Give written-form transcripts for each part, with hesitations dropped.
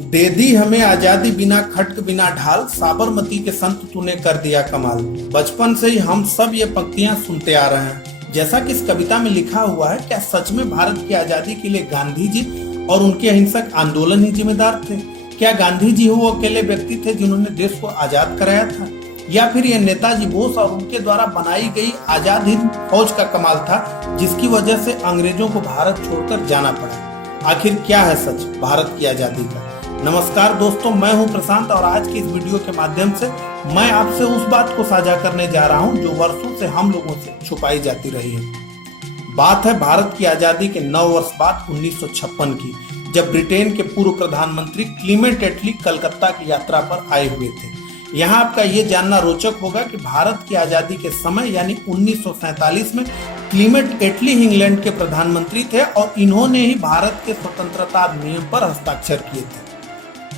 दे दी हमें आजादी बिना खटक बिना ढाल, साबरमती के संत तूने कर दिया कमाल। बचपन से ही हम सब ये पंक्तियां सुनते आ रहे हैं। जैसा कि इस कविता में लिखा हुआ है, क्या सच में भारत की आजादी के लिए गांधी जी और उनके अहिंसक आंदोलन ही जिम्मेदार थे? क्या गांधी जी वो अकेले व्यक्ति थे जिन्होंने देश को आजाद कराया था, या फिर ये नेताजी बोस और उनके द्वारा बनाई गई आजाद हिंद फौज का कमाल था जिसकी वजह से अंग्रेजों को भारत छोड़कर जाना पड़ा? आखिर क्या है सच भारत की आजादी का? नमस्कार दोस्तों, मैं हूं प्रशांत और आज की इस वीडियो के माध्यम से मैं आपसे उस बात को साझा करने जा रहा हूं जो वर्षों से हम लोगों से छुपाई जाती रही है। बात है भारत की आजादी के 9 वर्ष बाद 1956 की, जब ब्रिटेन के पूर्व प्रधानमंत्री क्लीमेंट एटली कलकत्ता की यात्रा पर आए हुए थे। यहाँ आपका ये जानना रोचक होगा कि भारत की आजादी के समय यानी 1947 में क्लीमेंट एटली इंग्लैंड के प्रधानमंत्री थे और इन्होंने ही भारत के स्वतंत्रता अधिनियम पर हस्ताक्षर किए थे।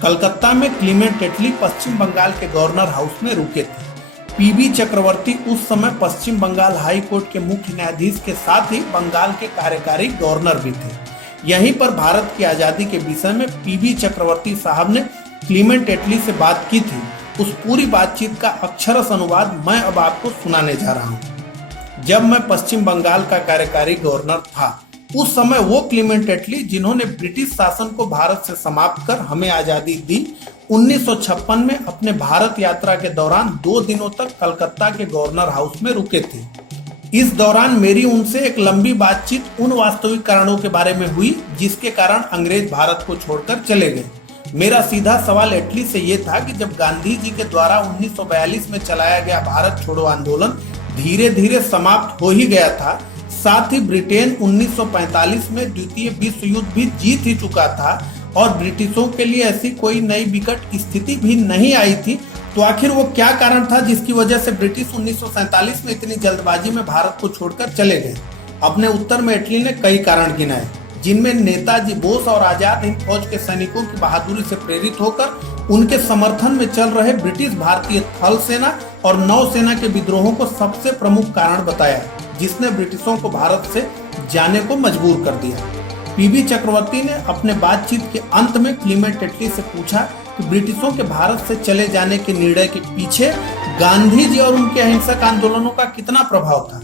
कलकत्ता में क्लीमेंट एटली पश्चिम बंगाल के गवर्नर हाउस में रुके थे। पीबी चक्रवर्ती उस समय पश्चिम बंगाल हाई कोर्ट के मुख्य न्यायाधीश के साथ ही बंगाल के कार्यकारी गवर्नर भी थे। यहीं पर भारत की आजादी के विषय में पीबी चक्रवर्ती साहब ने क्लीमेंट एटली से बात की थी। उस पूरी बातचीत का अक्षरश अनुवाद मैं अब आपको सुनाने जा रहा हूं। जब मैं पश्चिम बंगाल का कार्यकारी गवर्नर था, उस समय वो क्लीमेंट एटली जिन्होंने ब्रिटिश शासन को भारत से समाप्त कर हमें आजादी दी, 1956 में अपने भारत यात्रा के दौरान 2 दिनों तक कलकत्ता के गवर्नर हाउस में रुके थे। इस दौरान मेरी उनसे एक लंबी बातचीत उन वास्तविक कारणों के बारे में हुई जिसके कारण अंग्रेज भारत को छोड़कर चले गए। मेरा सीधा सवाल एटली से ये था कि जब गांधी जी के द्वारा 1942 में चलाया गया भारत छोड़ो आंदोलन धीरे धीरे समाप्त हो ही गया था, साथ ही ब्रिटेन 1945 में द्वितीय विश्व युद्ध भी जीत ही चुका था और ब्रिटिशों के लिए ऐसी कोई नई विकट स्थिति भी नहीं आई थी, तो आखिर वो क्या कारण था जिसकी वजह से ब्रिटिश 1947 में इतनी जल्दबाजी में भारत को छोड़कर चले गए? अपने उत्तर में एटली ने कई कारण गिनाए, जिनमें नेताजी बोस और आजाद हिंद फौज के सैनिकों की बहादुरी से प्रेरित होकर उनके समर्थन में चल रहे ब्रिटिश भारतीय थल सेना और नौसेना के विद्रोहों को सबसे प्रमुख कारण बताया, जिसने ब्रिटिशों को भारत से जाने को मजबूर कर दिया। पीबी चक्रवर्ती ने अपने बातचीत के अंत में क्लीमेंट एटली से पूछा कि ब्रिटिशों के भारत से चले जाने के निर्णय के पीछे गांधी जी और उनके अहिंसक आंदोलनों का कितना प्रभाव था।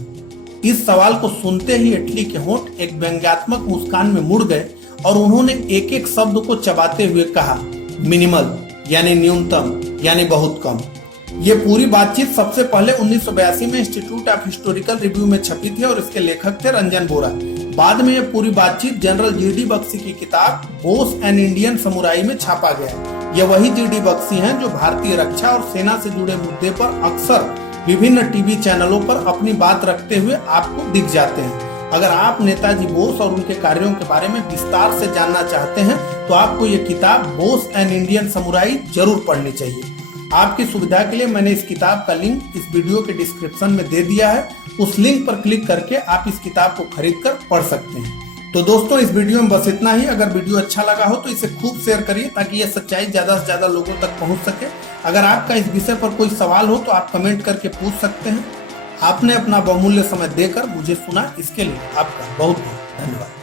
इस सवाल को सुनते ही एटली के होंठ एक व्यंग्यात्मक मुस्कान में मुड़ गए और उन्होंने एक एक शब्द को चबाते हुए कहा, मिनिमल यानी न्यूनतम यानी बहुत कम। ये पूरी बातचीत सबसे पहले 1982 में इंस्टीट्यूट ऑफ हिस्टोरिकल रिव्यू में छपी थी और इसके लेखक थे रंजन बोरा। बाद में यह पूरी बातचीत जनरल जीडी बख्शी की किताब बोस एन इंडियन समुराई में छापा गया। यह वही जीडी बख्शी हैं जो भारतीय रक्षा और सेना से जुड़े मुद्दे पर अक्सर विभिन्न टीवी चैनलों पर अपनी बात रखते हुए आपको दिख जाते हैं। अगर आप नेताजी बोस और उनके कार्यों के बारे में विस्तार से जानना चाहते हैं तो आपको ये किताब बोस एन इंडियन समुराई जरूर पढ़नी चाहिए। आपकी सुविधा के लिए मैंने इस किताब का लिंक इस वीडियो के डिस्क्रिप्शन में दे दिया है। उस लिंक पर क्लिक करके आप इस किताब को खरीद कर पढ़ सकते हैं। तो दोस्तों, इस वीडियो में बस इतना ही। अगर वीडियो अच्छा लगा हो तो इसे खूब शेयर करिए ताकि यह सच्चाई ज्यादा से ज्यादा लोगों तक पहुंच सके। अगर आपका इस विषय पर कोई सवाल हो तो आप कमेंट करके पूछ सकते हैं। आपने अपना बहुमूल्य समय देकर मुझे सुना, इसके लिए आपका बहुत बहुत धन्यवाद।